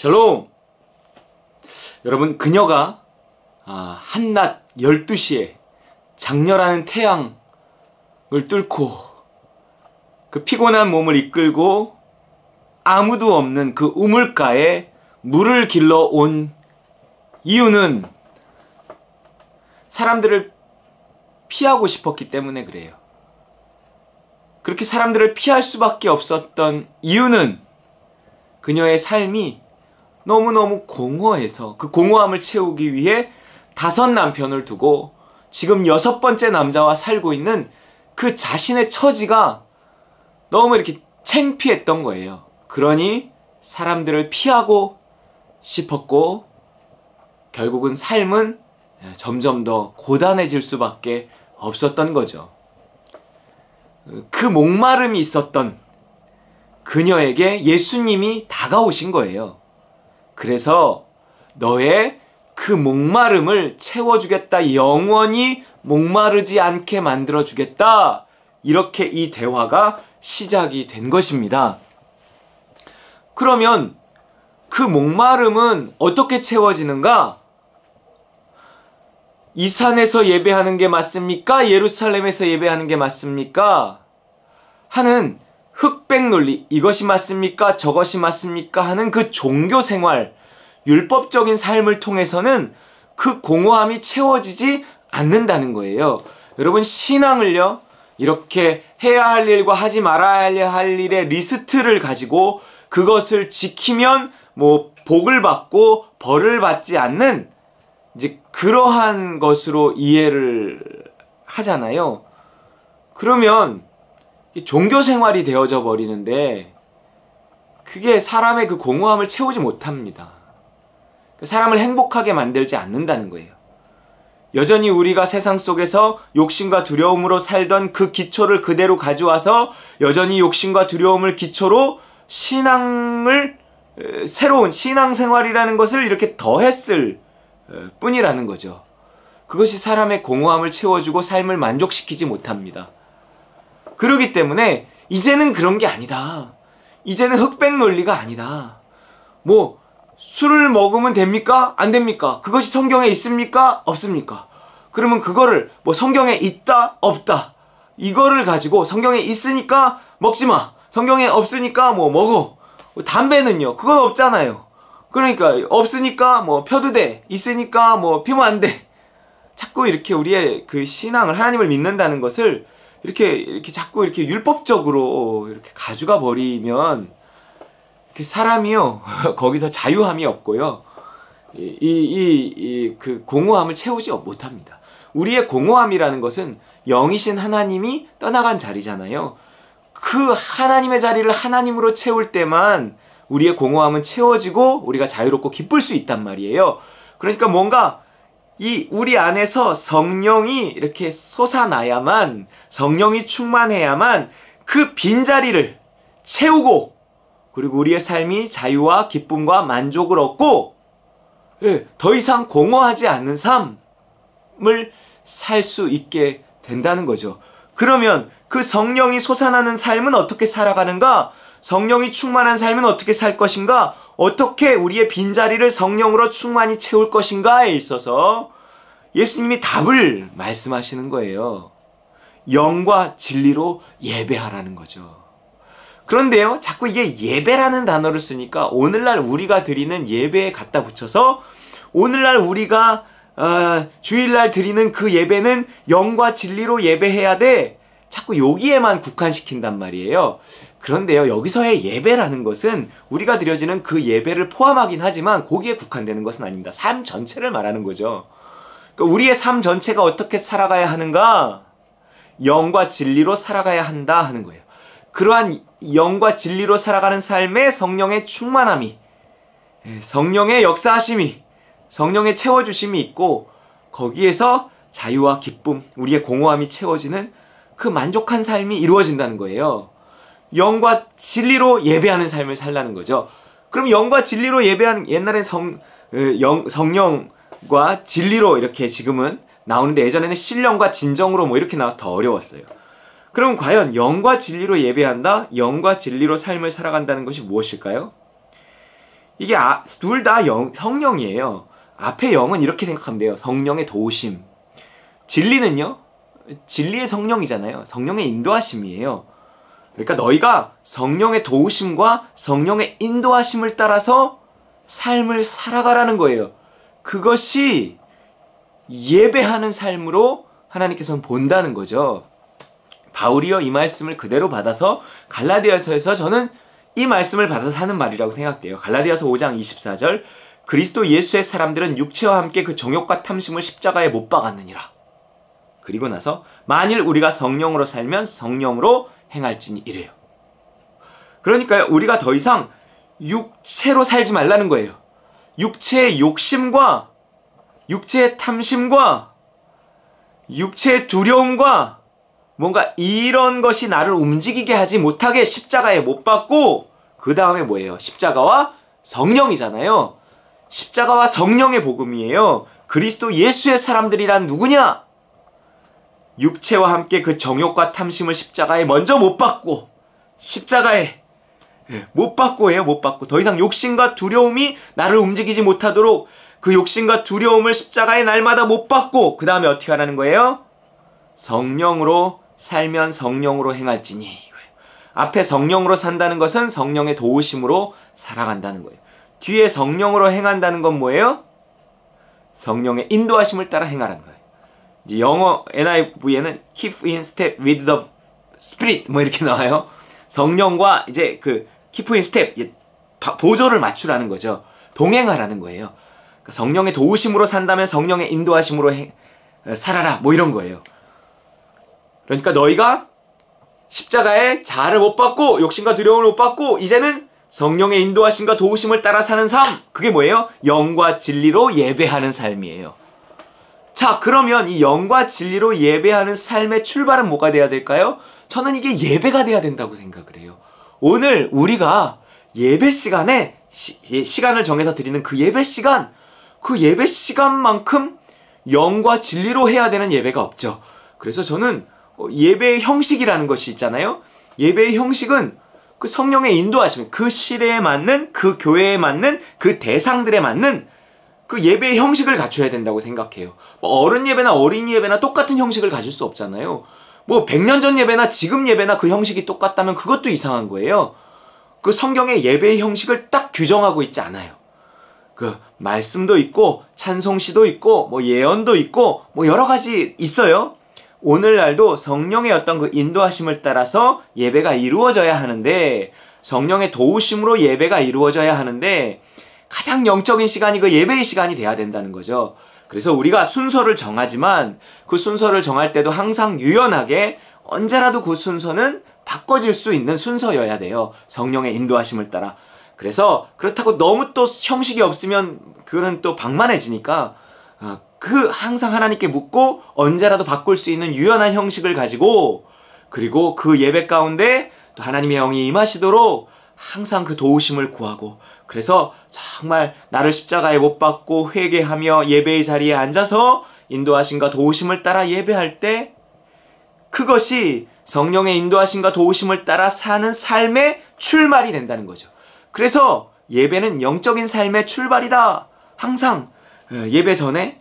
샬롬! 여러분, 그녀가 한낮 12시에 장렬하는 태양을 뚫고 그 피곤한 몸을 이끌고 아무도 없는 그 우물가에 물을 길러 온 이유는 사람들을 피하고 싶었기 때문에 그래요. 그렇게 사람들을 피할 수밖에 없었던 이유는 그녀의 삶이 너무너무 공허해서 그 공허함을 채우기 위해 5 남편을 두고 지금 6번째 남자와 살고 있는 그 자신의 처지가 너무 이렇게 창피했던 거예요. 그러니 사람들을 피하고 싶었고 결국은 삶은 점점 더 고단해질 수밖에 없었던 거죠. 그 목마름이 있었던 그녀에게 예수님이 다가오신 거예요. 그래서 너의 그 목마름을 채워주겠다. 영원히 목마르지 않게 만들어주겠다. 이렇게 이 대화가 시작이 된 것입니다. 그러면 그 목마름은 어떻게 채워지는가? 이 산에서 예배하는 게 맞습니까? 예루살렘에서 예배하는 게 맞습니까? 하는 흑백 논리, 이것이 맞습니까? 저것이 맞습니까? 하는 그 종교 생활, 율법적인 삶을 통해서는 그 공허함이 채워지지 않는다는 거예요. 여러분, 신앙을요, 이렇게 해야 할 일과 하지 말아야 할 일의 리스트를 가지고 그것을 지키면 복을 받고 벌을 받지 않는 이제 그러한 것으로 이해를 하잖아요. 그러면 종교 생활이 되어져 버리는데 그게 사람의 그 공허함을 채우지 못합니다. 사람을 행복하게 만들지 않는다는 거예요. 여전히 우리가 세상 속에서 욕심과 두려움으로 살던 그 기초를 그대로 가져와서 여전히 욕심과 두려움을 기초로 새로운 신앙생활이라는 것을 이렇게 더했을 뿐이라는 거죠. 그것이 사람의 공허함을 채워주고 삶을 만족시키지 못합니다. 그러기 때문에 이제는 그런 게 아니다. 이제는 흑백 논리가 아니다. 술을 먹으면 됩니까? 안 됩니까? 그것이 성경에 있습니까? 없습니까? 그러면 그거를 성경에 있다? 없다? 이거를 가지고 성경에 있으니까 먹지 마. 성경에 없으니까 먹어. 담배는요? 그건 없잖아요. 그러니까 없으니까 펴도 돼. 있으니까 피면 안 돼. 자꾸 이렇게 우리의 그 신앙을, 하나님을 믿는다는 것을 이렇게 자꾸 이렇게 율법적으로 이렇게 가져가 버리면 사람이요 거기서 자유함이 없고요, 그 공허함을 채우지 못합니다. 우리의 공허함이라는 것은 영이신 하나님이 떠나간 자리잖아요. 그 하나님의 자리를 하나님으로 채울 때만 우리의 공허함은 채워지고 우리가 자유롭고 기쁠 수 있단 말이에요. 그러니까 뭔가 우리 안에서 성령이 이렇게 솟아나야만, 성령이 충만해야만 그 빈자리를 채우고, 그리고 우리의 삶이 자유와 기쁨과 만족을 얻고 더 이상 공허하지 않는 삶을 살 수 있게 된다는 거죠. 그러면 그 성령이 솟아나는 삶은 어떻게 살아가는가? 성령이 충만한 삶은 어떻게 살 것인가? 어떻게 우리의 빈자리를 성령으로 충만히 채울 것인가에 있어서 예수님이 답을 말씀하시는 거예요. 영과 진리로 예배하라는 거죠. 그런데요, 자꾸 이게 예배라는 단어를 쓰니까 오늘날 우리가 드리는 예배에 갖다 붙여서 오늘날 우리가 주일날 드리는 그 예배는 영과 진리로 예배해야 돼. 자꾸 여기에만 국한시킨단 말이에요. 그런데요, 여기서의 예배라는 것은 우리가 드려지는 그 예배를 포함하긴 하지만 거기에 국한되는 것은 아닙니다. 삶 전체를 말하는 거죠. 그러니까 우리의 삶 전체가 어떻게 살아가야 하는가? 영과 진리로 살아가야 한다 하는 거예요. 그러한 영과 진리로 살아가는 삶에 성령의 충만함이, 성령의 역사하심이, 성령의 채워주심이 있고 거기에서 자유와 기쁨, 우리의 공허함이 채워지는 그 만족한 삶이 이루어진다는 거예요. 영과 진리로 예배하는 삶을 살라는 거죠. 그럼 영과 진리로 예배하는, 옛날엔 성령과 진리로 이렇게 지금은 나오는데 예전에는 신령과 진정으로 이렇게 나와서 더 어려웠어요. 그럼 과연 영과 진리로 예배한다? 영과 진리로 삶을 살아간다는 것이 무엇일까요? 이게 둘 다 성령이에요. 앞에 영은 이렇게 생각하면 돼요. 성령의 도우심. 진리는요? 진리의 성령이잖아요. 성령의 인도하심이에요. 그러니까 너희가 성령의 도우심과 성령의 인도하심을 따라서 삶을 살아가라는 거예요. 그것이 예배하는 삶으로 하나님께서는 본다는 거죠. 바울이요, 이 말씀을 그대로 받아서 갈라디아서에서 저는 이 말씀을 받아서 하는 말이라고 생각돼요. 갈라디아서 5장 24절, 그리스도 예수의 사람들은 육체와 함께 그 정욕과 탐심을 십자가에 못 박았느니라. 그리고 나서 만일 우리가 성령으로 살면 성령으로 행할지니 이래요. 그러니까요, 우리가 더 이상 육체로 살지 말라는 거예요. 육체의 욕심과 육체의 탐심과 육체의 두려움과 뭔가 이런 것이 나를 움직이게 하지 못하게 십자가에 못 박고, 그 다음에 뭐예요? 십자가와 성령이잖아요. 십자가와 성령의 복음이에요. 그리스도 예수의 사람들이란 누구냐? 육체와 함께 그 정욕과 탐심을 십자가에 먼저 못 박고, 십자가에 못 박고 해요. 못 박고. 더 이상 욕심과 두려움이 나를 움직이지 못하도록 그 욕심과 두려움을 십자가에 날마다 못 박고, 그 다음에 어떻게 하라는 거예요? 성령으로 살면 성령으로 행할지니. 이거예요. 앞에 성령으로 산다는 것은 성령의 도우심으로 살아간다는 거예요. 뒤에 성령으로 행한다는 건 뭐예요? 성령의 인도하심을 따라 행하라는 거예요. 이제 영어 NIV에는 keep in step with the spirit 뭐 이렇게 나와요. 성령과 이제 그 keep in step, 보조를 맞추라는 거죠. 동행하라는 거예요. 그러니까 성령의 도우심으로 산다면 성령의 인도하심으로 살아라, 뭐 이런 거예요. 그러니까 너희가 십자가에 자아를 못 받고 욕심과 두려움을 못 받고 이제는 성령의 인도하심과 도우심을 따라 사는 삶, 그게 뭐예요? 영과 진리로 예배하는 삶이에요. 자, 그러면 이 영과 진리로 예배하는 삶의 출발은 뭐가 돼야 될까요? 저는 이게 예배가 돼야 된다고 생각을 해요. 오늘 우리가 예배 시간에 시간을 정해서 드리는 그 예배 시간, 그 예배 시간만큼 영과 진리로 해야 되는 예배가 없죠. 그래서 저는 예배의 형식이라는 것이 있잖아요. 예배의 형식은 그 성령의 인도하심, 그 시대에 맞는, 그 교회에 맞는, 그 대상들에 맞는 그 예배의 형식을 갖춰야 된다고 생각해요. 어른 예배나 어린이 예배나 똑같은 형식을 가질 수 없잖아요. 100년 전 예배나 지금 예배나 그 형식이 똑같다면 그것도 이상한 거예요. 그 성경의 예배의 형식을 딱 규정하고 있지 않아요. 그 말씀도 있고 찬송시도 있고 예언도 있고 여러 가지 있어요. 오늘날도 성령의 어떤 그 인도하심을 따라서 예배가 이루어져야 하는데, 성령의 도우심으로 예배가 이루어져야 하는데, 가장 영적인 시간이 그 예배의 시간이 돼야 된다는 거죠. 그래서 우리가 순서를 정하지만 그 순서를 정할 때도 항상 유연하게 언제라도 그 순서는 바꿔질 수 있는 순서여야 돼요. 성령의 인도하심을 따라. 그래서 그렇다고 너무 또 형식이 없으면 그거는 또 방만해지니까 항상 하나님께 묻고 언제라도 바꿀 수 있는 유연한 형식을 가지고, 그리고 그 예배 가운데 또 하나님의 영이 임하시도록 항상 그 도우심을 구하고, 그래서 정말 나를 십자가에 못 박고 회개하며 예배의 자리에 앉아서 인도하심과 도우심을 따라 예배할 때, 그것이 성령의 인도하심과 도우심을 따라 사는 삶의 출발이 된다는 거죠. 그래서 예배는 영적인 삶의 출발이다. 항상 예배 전에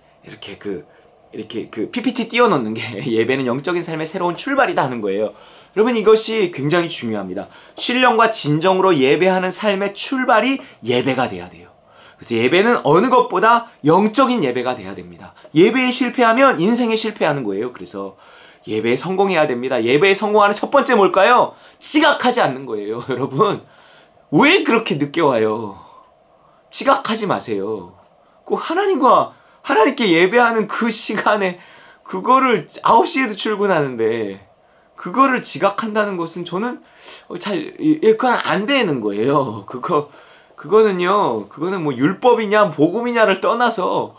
이렇게 그 PPT 띄워놓는 게 예배는 영적인 삶의 새로운 출발이다 하는 거예요. 여러분, 이것이 굉장히 중요합니다. 신령과 진정으로 예배하는 삶의 출발이 예배가 돼야 돼요. 그래서 예배는 어느 것보다 영적인 예배가 돼야 됩니다. 예배에 실패하면 인생에 실패하는 거예요. 그래서 예배에 성공해야 됩니다. 예배에 성공하는 첫 번째 뭘까요? 지각하지 않는 거예요. 여러분, 왜 그렇게 늦게 와요? 지각하지 마세요. 꼭 하나님께 예배하는 그 시간에 그거를 9시에도 출근하는데 그거를 지각한다는 것은 저는 그건 안 되는 거예요. 그거는 율법이냐 복음이냐를 떠나서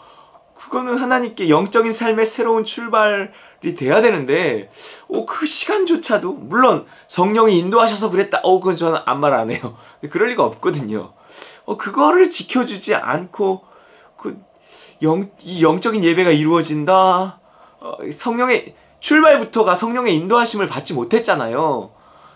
그거는 하나님께 영적인 삶의 새로운 출발이 돼야 되는데 그 시간조차도, 물론 성령이 인도하셔서 그랬다, 그건 저는 아무 말 안 해요. 그럴 리가 없거든요. 그거를 지켜주지 않고 이 영적인 예배가 이루어진다. 성령의 출발부터가 성령의 인도하심을 받지 못했잖아요.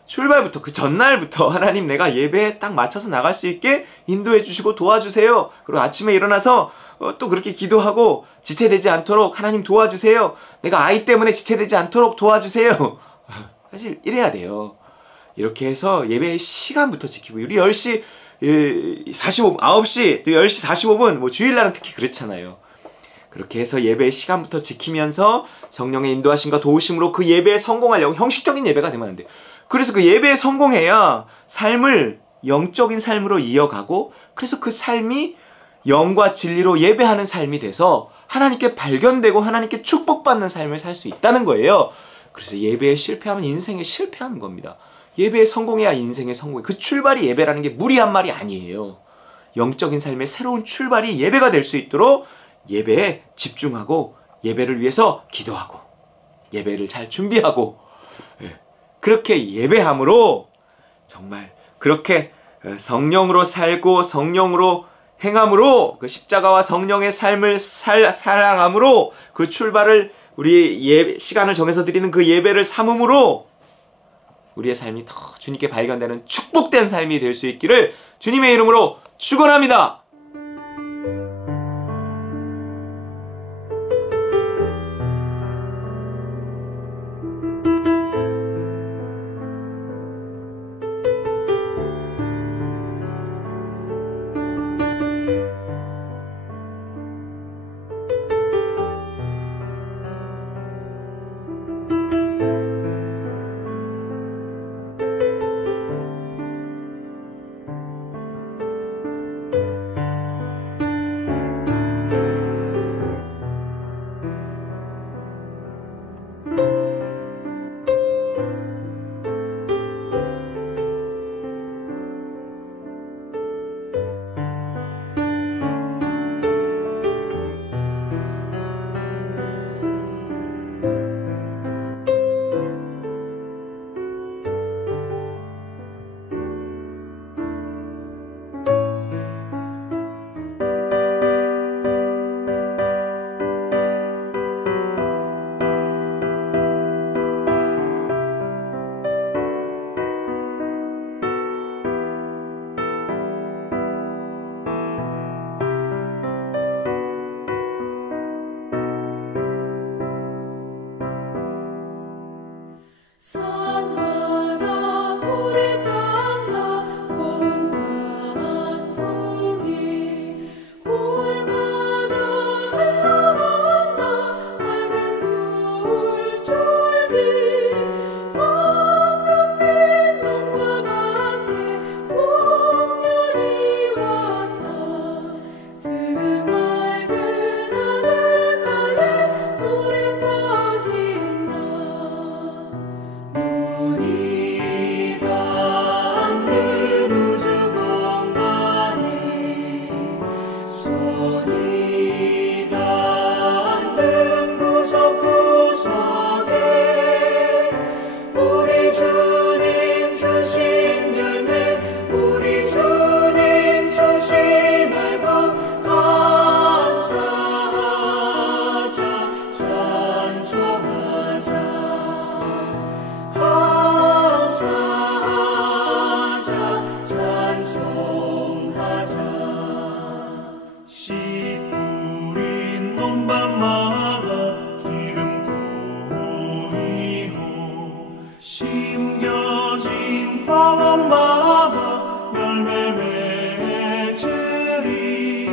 출발부터 그 전날부터 하나님 내가 예배에 딱 맞춰서 나갈 수 있게 인도해 주시고 도와주세요. 그리고 아침에 일어나서 또 그렇게 기도하고 지체되지 않도록 하나님 도와주세요. 내가 아이 때문에 지체되지 않도록 도와주세요. 사실 이래야 돼요. 이렇게 해서 예배 시간부터 지키고 우리 10시 45분, 9시, 또 10시 45분 뭐 주일날은 특히 그렇잖아요. 그렇게 해서 예배의 시간부터 지키면서 성령의 인도하심과 도우심으로 그 예배에 성공하려고 형식적인 예배가 되면 안 돼요. 그래서 그 예배에 성공해야 삶을 영적인 삶으로 이어가고 그래서 그 삶이 영과 진리로 예배하는 삶이 돼서 하나님께 발견되고 하나님께 축복받는 삶을 살 수 있다는 거예요. 그래서 예배에 실패하면 인생에 실패하는 겁니다. 예배에 성공해야 인생의 성공이에요. 그 출발이 예배라는 게 무리한 말이 아니에요. 영적인 삶의 새로운 출발이 예배가 될 수 있도록 예배에 집중하고 예배를 위해서 기도하고 예배를 잘 준비하고 그렇게 예배함으로 정말 그렇게 성령으로 살고 성령으로 행함으로 그 십자가와 성령의 삶을 살아감으로 그 출발을 우리 시간을 정해서 드리는 그 예배를 삼음으로 우리의 삶이 더 주님께 발견되는 축복된 삶이 될 수 있기를 주님의 이름으로 축원합니다. 산마다 불이 탄다 온갖 풍이 골마다 흘러간다 맑은 물줄기 황금빛 논과 밭에 풍년이 왔다 드맑은 하늘가에 노래 빠진다 눈이 닿는 우주 공간에 손이 닿는 구석구석에 우리 주님 주신 열매 우리 주님 주신 앨범 감사하자 찬송하자 감사하자 찬송하자 씨 뿌린 논밭마다 기름 고이고 심겨진 화원마다 열매 맺으리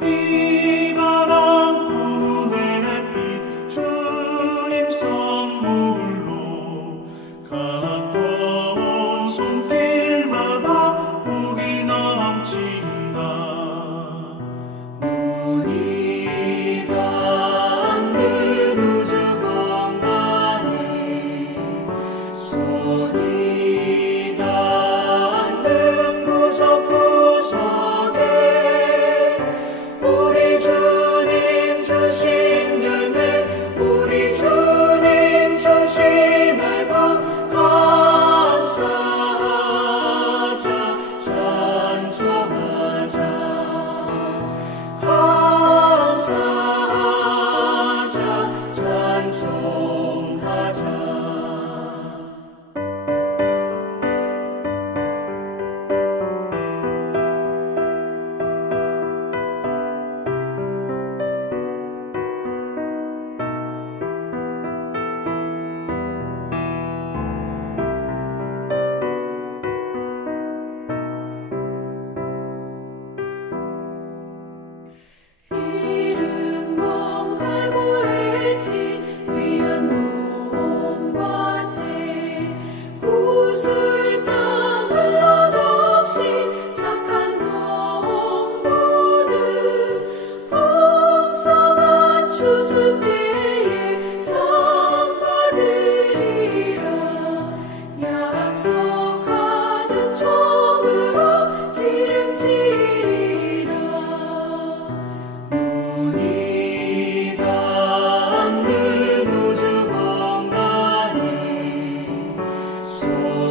비바람 구대빛 주님 선물로 가까운 손길마다 복이 넘친다 눈이 닿는 우주 공간에 손이 닿는 구석구석에 우리 주님 주신 열매 우리 주님 주신 앨범 감사하자 찬송하자 감사하자 찬송하자 주옵소서.